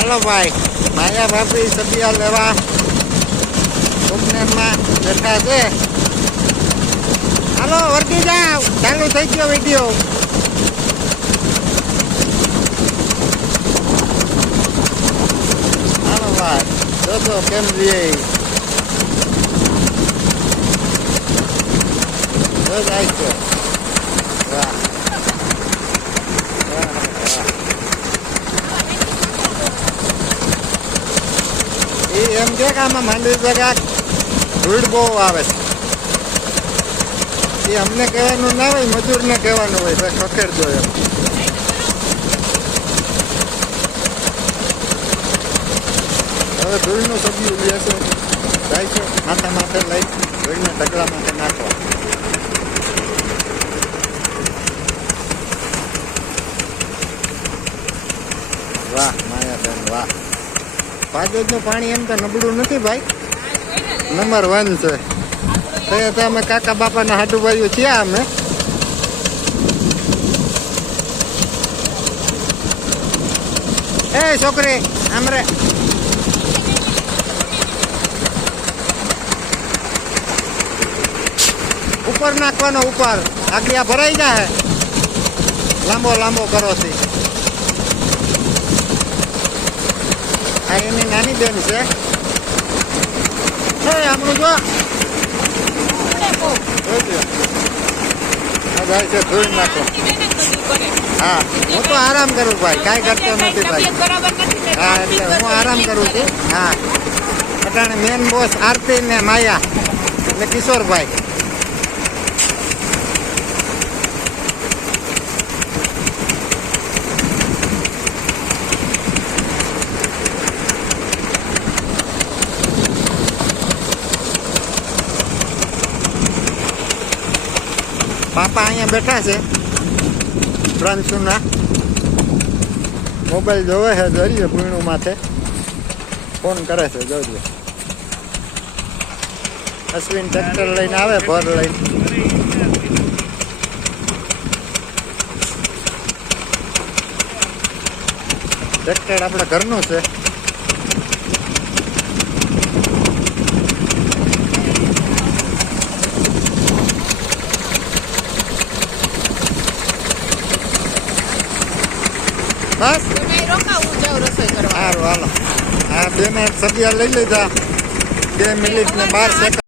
હાલો ભાઈ, માયા ભાભી સબિયા લેવા ઉપનેરમાં બેઠા છે. હાલો વર્તી જાવ, ચાલુ થઈ ગયો વિડીયો. હાલો ભાઈ, જોજો કેમ જઈએ. જો જાય છે. વાહ વાહ વાહ. એમ કે આમાં માંડવી જગા ધૂળ બહુ આવે છે. એ અમને કહેવાનું ના હોય, મજૂરને કહેવાનું હોય ભાઈ ખખેડજો એમ. હવે ધૂળનું સબ્યું લેશે, જાય છે માથા માથે લઈ ધૂળના ઢગલા માથે નાખવા. વાહ માયાબેન વાહ. પાજોજનું પાણી એમ તો નબળું નથી ભાઈ, નંબર 1 છે. તો અમે કાકા બાપાના હાડુભાઈઓ છીએ. અમે એ છોકરી આમરે ઉપર નાખવાનો, ઉપર આગળ આ ભરાઈ જાય. લાંબો લાંબો કરો છે. આ એની નાની બેન છે. આપણું જો જાય છે ધોઈ નાખો. હા હું તો આરામ કરું ભાઈ, કાંઈ કરતો નથી ભાઈ. હા એટલે હું આરામ કરું છું. હા અટાણે મેન બોસ આરતી ને માયા એટલે કિશોરભાઈ. પાપા અહીંયા બેઠા છે પ્રાંશુના. મોબાઈલ જોવે છે, જોઈએ ભૂણું માથે ફોન કરે છે, જોજો. અશ્વિન ટ્રેક્ટર લઈને આવે, ભર લઈને. ટ્રેક્ટર આપણા ઘરનું છે. બસ સારું હાલો. હા 2 મિનિટ સબ્યા લઈ લીધા, 2 મિનિટ ને 12 સેકન્ડ.